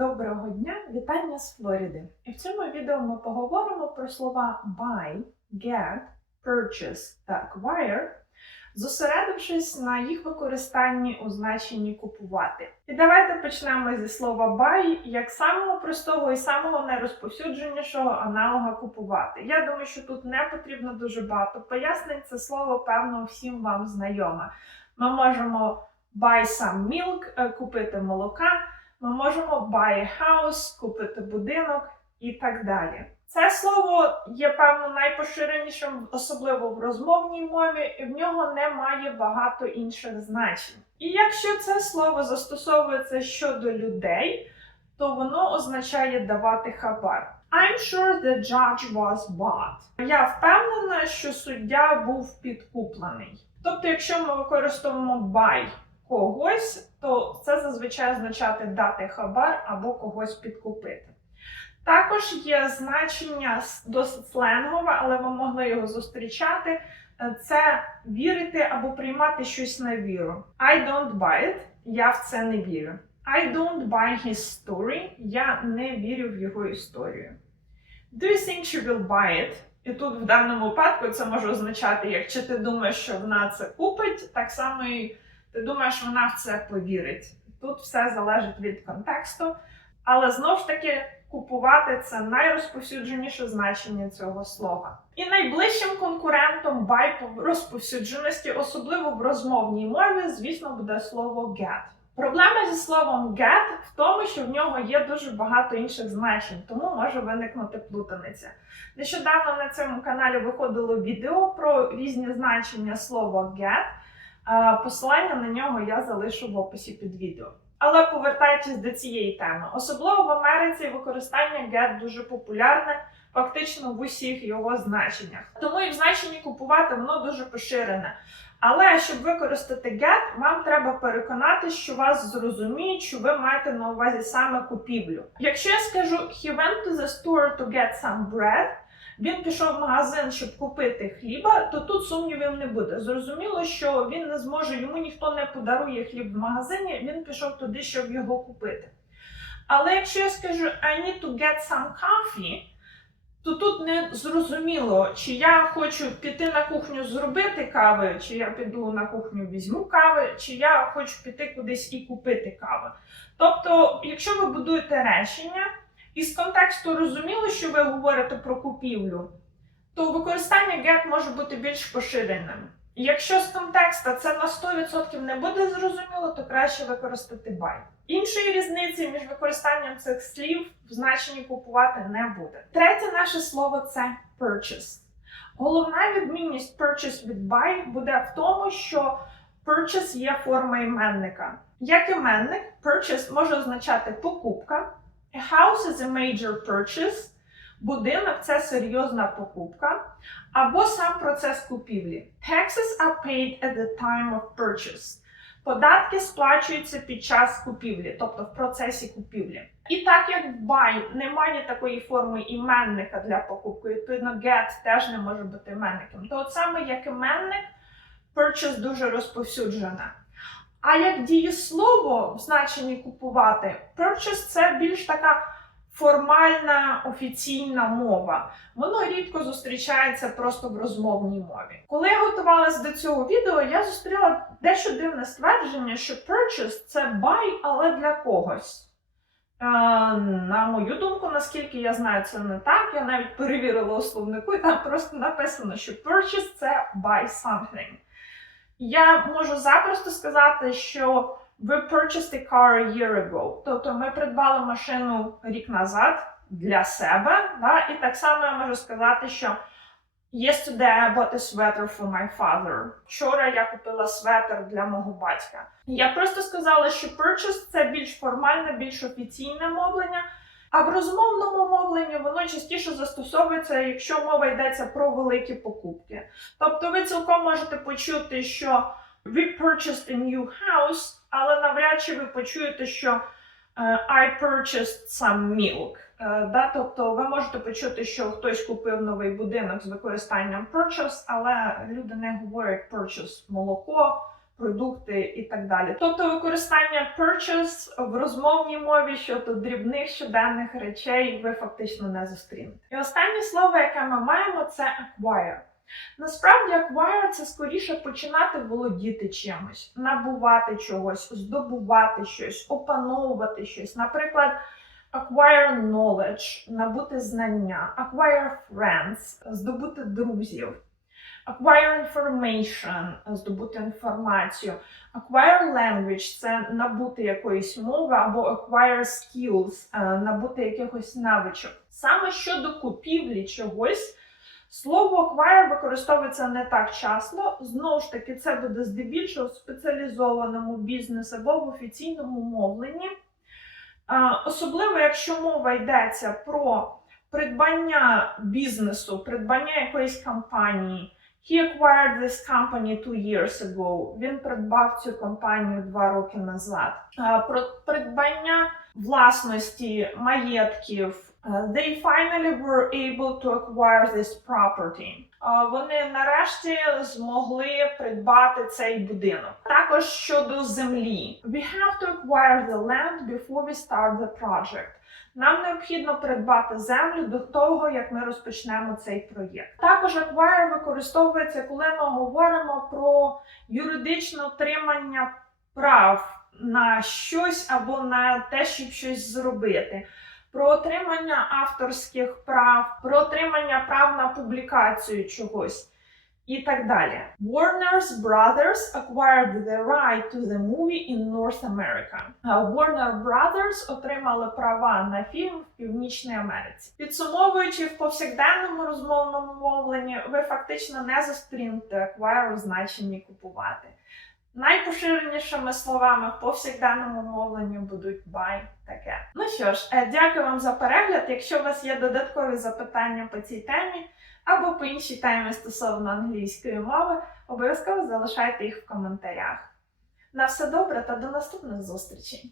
Доброго дня! Вітання з Флориди! І в цьому відео ми поговоримо про слова buy, get, purchase та acquire, зосередившись на їх використанні у значенні купувати. І давайте почнемо зі слова buy як самого простого і самого найрозповсюдженішого аналога купувати. Я думаю, що тут не потрібно дуже багато пояснень. Це слово, певно, всім вам знайоме. Ми можемо buy some milk, е, купити молока. Ми можемо buy a house, купити будинок і так далі. Це слово є певно найпоширенішим, особливо в розмовній мові, і в нього немає багато інших значень. І якщо це слово застосовується щодо людей, то воно означає давати хабар. I'm sure the judge was bought. Я впевнена, що суддя був підкуплений. Тобто, якщо ми використовуємо buy когось, то це зазвичай означати дати хабар або когось підкупити. Також є значення досить сленгове, але ви могли його зустрічати. Е, Це вірити або приймати щось на віру. I don't buy it. Я в це не вірю. I don't buy his story. Я не вірю в його історію. Do you think she will buy it? І тут в даному випадку це може означати, як чи ти думаєш, що вона це купить, так само і ти думаєш, вона в це повірить. Тут все залежить від контексту, але знову ж таки купувати це найрозповсюдженіше значення цього слова. І найближчим конкурентом по розповсюдженості, особливо в розмовній мові, звісно, буде слово get. Проблема зі словом get в тому, що в нього є дуже багато інших значень, тому може виникнути плутаниця. Нещодавно на цьому каналі виходило відео про різні значення слова get. Посилання на нього я залишу в описі під відео. Але повертаючись до цієї теми, особливо в Америці використання get дуже популярне, фактично в усіх його значеннях. Тому і в значенні купувати воно дуже поширене. Але щоб використати get, вам треба переконати, що вас зрозуміють, що ви маєте на увазі саме купівлю. Якщо я скажу he went to the store to get some bread, він пішов в магазин, щоб купити хліба, то тут сумнівів не буде. Зрозуміло, що він не зможе, йому ніхто не подарує хліб в магазині, він пішов туди, щоб його купити. Але якщо я скажу I need to get some coffee, то тут не зрозуміло, чи я хочу піти на кухню зробити кави, чи я піду на кухню візьму кави, чи я хочу піти кудись і купити кави. Тобто, якщо ви будуєте речення, і з контексту розуміло, що ви говорите про купівлю, то використання get може бути більш поширеним. Якщо з контексту це на 100% не буде зрозуміло, то краще використати buy. Іншої різниці між використанням цих слів в значенні купувати не буде. Третє наше слово це purchase. Головна відмінність purchase від buy буде в тому, що purchase є форма іменника. Як іменник, purchase може означати покупка. House is a major purchase. Будинок це серйозна покупка. Або сам процес купівлі. Taxes are paid at the time of purchase. Податки сплачуються під час купівлі, тобто в процесі купівлі. І так як в buy немає такої форми іменника для покупки, відповідно get теж не може бути іменником. То от саме як іменник, purchase дуже розповсюджене. А як дієслово в значенні купувати, purchase це більш така формальна офіційна мова. Воно рідко зустрічається просто в розмовній мові. Коли я готувалася до цього відео, я зустріла дещо дивне ствердження, що purchase – це buy, але для когось. Е, на мою думку, наскільки я знаю, це не так. Я навіть перевірила у словнику, і там просто написано, що purchase – це buy something. Я можу запросто сказати, що ви purchased a car a year ago. Тобто ми придбали машину рік назад для себе. Да? І так само я можу сказати, що yesterday I bought a sweater for my father. Вчора я купила светр для мого батька. Я просто сказала, що purchase – це більш формальне, більш офіційне мовлення. А в розмовному мовленні воно частіше застосовується, якщо мова йдеться про великі покупки. Тобто ви цілком можете почути, що we purchased a new house, але навряд чи ви почуєте, що е, I purchased some milk. Е, да? Тобто ви можете почути, що хтось купив новий будинок з використанням purchase, але люди не говорять purchase молоко, продукти і так далі. Тобто використання purchase в розмовній мові щодо дрібних щоденних речей ви фактично не зустрінете. І останнє слово, яке ми маємо, це acquire. Насправді, acquire – це скоріше починати володіти чимось, набувати чогось, здобувати щось, опановувати щось. Наприклад, acquire knowledge, набути знання, acquire friends, здобути друзів. Acquire information – здобути інформацію. Acquire language – це набути якоїсь мови, або acquire skills – е, набути якихось навичок. Саме щодо купівлі чогось, слово acquire використовується не так часто. Знову ж таки, це буде здебільшого в спеціалізованому бізнесі або в офіційному мовленні. Е, Особливо, якщо мова йдеться про придбання бізнесу, придбання якоїсь компанії. He acquired this company two years ago. Він придбав цю компанію два роки назад. Про придбання власності маєтків. А, They finally were able to acquire this property. А, Вони нарешті змогли придбати цей будинок. Також щодо землі. We have to acquire the land before we start the project. Нам необхідно придбати землю до того, як ми розпочнемо цей проєкт. Також acquire використовується, коли ми говоримо про юридичне отримання прав на щось або на те, щоб щось зробити. Про отримання авторських прав, про отримання прав на публікацію чогось і так далі. Warner's Brothers acquired the right to the movie in North America. Warner Brothers отримали права на фільм в Північній Америці. Підсумовуючи в повсякденному розмовному мовленні, ви фактично не зустрінете acquire у значенні купувати. Найпоширенішими словами в повсякденному мовленні будуть buy та get. Ну що ж, е, дякую вам за перегляд. Якщо у вас є додаткові запитання по цій темі або по іншій темі стосовно англійської мови, обов'язково залишайте їх в коментарях. На все добре та до наступних зустрічей!